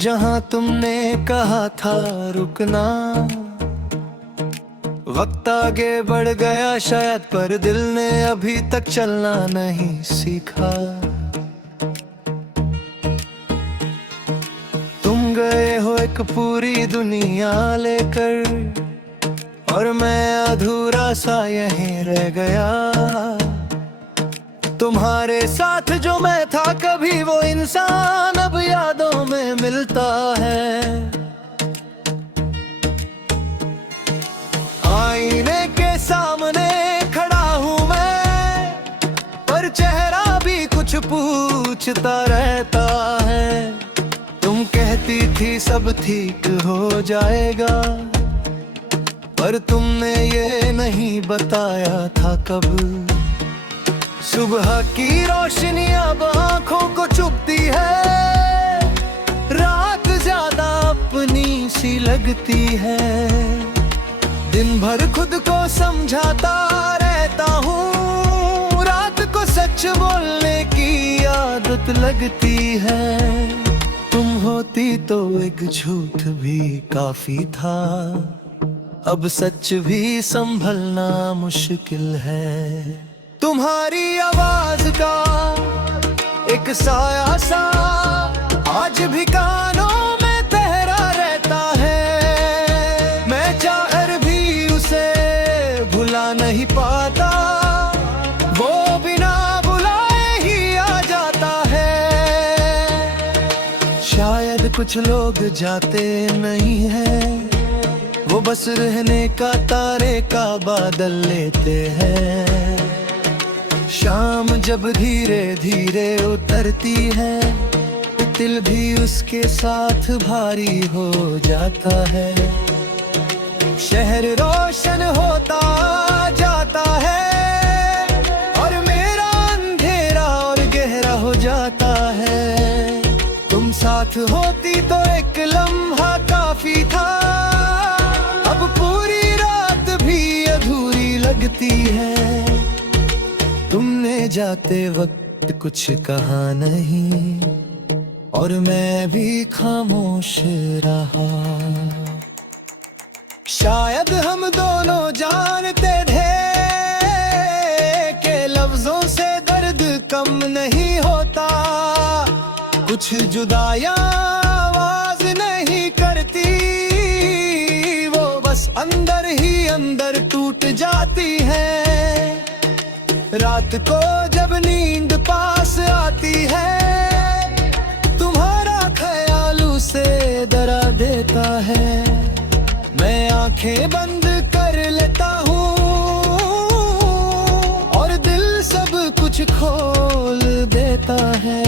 जहां तुमने कहा था रुकना, वक्त आगे बढ़ गया शायद, पर दिल ने अभी तक चलना नहीं सीखा। तुम गए हो एक पूरी दुनिया लेकर, और मैं अधूरा सा यहीं रह गया। तुम्हारे साथ जो मैं था कभी, वो इंसान अब यादों में मिलता है। आईने के सामने खड़ा हूँ मैं, पर चेहरा भी कुछ पूछता रहता है। तुम कहती थी सब ठीक हो जाएगा, पर तुमने ये नहीं बताया था कब। सुबह की रोशनी अब आंखों को चुभती है, रात ज्यादा अपनी सी लगती है। दिन भर खुद को समझाता रहता हूँ, रात को सच बोलने की आदत लगती है। तुम होती तो एक झूठ भी काफी था, अब सच भी संभलना मुश्किल है। तुम्हारी आवाज का एक साया सा आज भी कानों में तहरा रहता है। मैं चाहकर भी उसे भुला नहीं पाता, वो बिना बुलाए ही आ जाता है। शायद कुछ लोग जाते नहीं हैं, वो बस रहने का तारे का बादल लेते हैं। शाम जब धीरे धीरे उतरती है, दिल भी उसके साथ भारी हो जाता है। शहर रोशन होता जाता है, और मेरा अंधेरा और गहरा हो जाता है। तुम साथ होती तो एक लम्हा काफी था, अब पूरी रात भी अधूरी लगती है। तुमने जाते वक्त कुछ कहा नहीं, और मैं भी खामोश रहा। शायद हम दोनों जानते थे कि लफ्जों से दर्द कम नहीं होता। कुछ जुदाइयां आवाज नहीं करती, वो बस अंदर ही अंदर टूट जाती है। रात को जब नींद पास आती है, तुम्हारा ख्याल उसे डरा देता है। मैं आंखें बंद कर लेता हूँ, और दिल सब कुछ खोल देता है।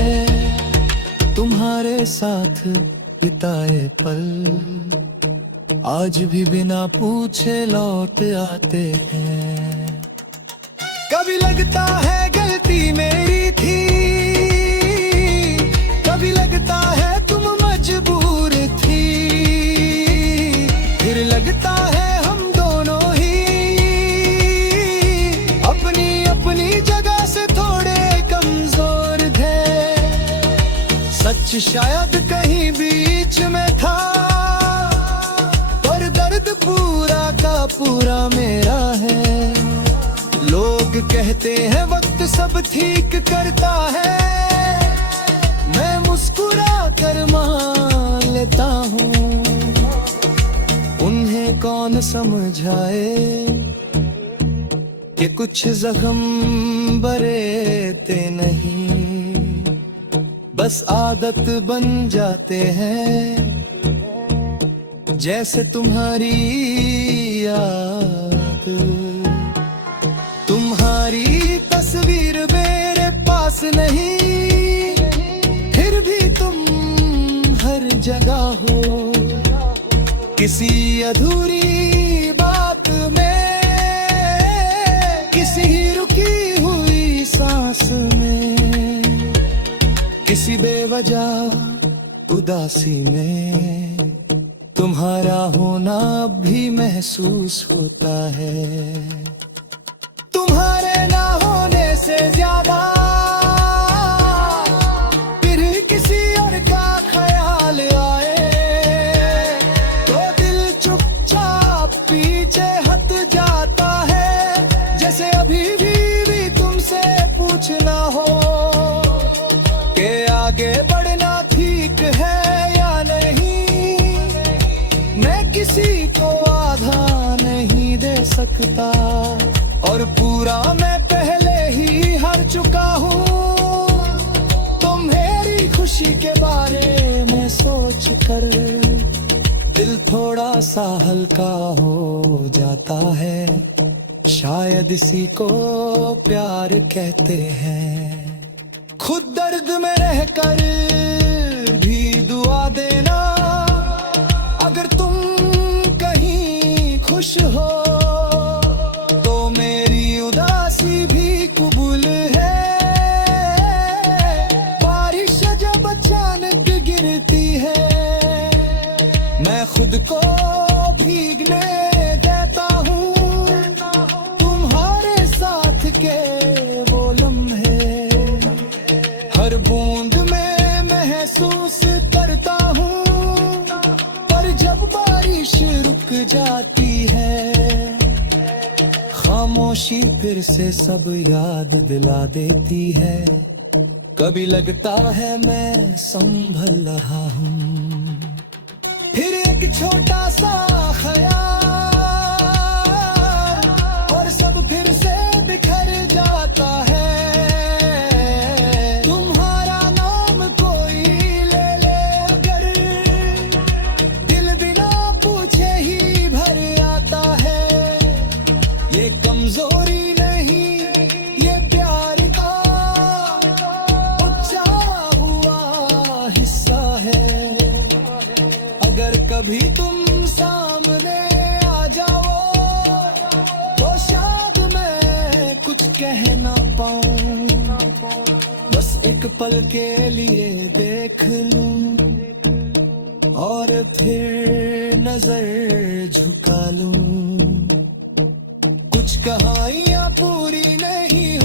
तुम्हारे साथ बिताए पल आज भी बिना पूछे लौट आते हैं। कभी लगता है गलती मेरी थी, कभी लगता है तुम मजबूर थी, फिर लगता है हम दोनों ही अपनी अपनी जगह से थोड़े कमजोर थे। सच शायद कहीं बीच में था, पर दर्द पूरा का पूरा मेरा है। लोग कहते हैं वक्त सब ठीक करता है, मैं मुस्कुरा कर मान लेता हूँ। उन्हें कौन समझाए कि कुछ जख्म बरेते नहीं, बस आदत बन जाते हैं। जैसे तुम्हारी याद, तुम्हारी तस्वीर मेरे पास नहीं, फिर भी तुम हर जगह हो। किसी अधूरी बात में, किसी रुकी हुई सांस में, किसी बेवजह उदासी में, तुम्हारा होना भी महसूस होता है। तुम्हारे ना होने से ज्यादा फिर किसी और का ख्याल आए। सकता, और पूरा मैं पहले ही हार चुका हूँ। तुम्हारी खुशी के बारे में सोच कर दिल थोड़ा सा हल्का हो जाता है। शायद इसी को प्यार कहते हैं। खुद दर्द में रहकर भी दुआ देना, अगर तुम कहीं खुश हो तो मेरी उदासी भी कबूल है। बारिश जब अचानक गिरती है, मैं खुद को भीगने देता हूँ। तुम्हारे साथ के वो लम्हे हर बूंद में महसूस करता हूँ, पर जब बारिश रुक जाती है, खामोशी फिर से सब याद दिला देती है। कभी लगता है मैं संभल रहा हूँ, फिर एक छोटा सा ख्याल और सब फिर से बिखर जाता है। तुम्हारा नाम कोई ले ले अगर, दिल बिना पूछे ही भर आता है। ये कमजोरी नहीं, ये प्यार का उच्चा हुआ हिस्सा है। अगर कभी तुम सामने आ जाओ तो शायद मैं कुछ कह ना पाऊं, बस एक पल के लिए देख लूं और फिर नजर झुका लूं। कुछ कहानियां पूरी नहीं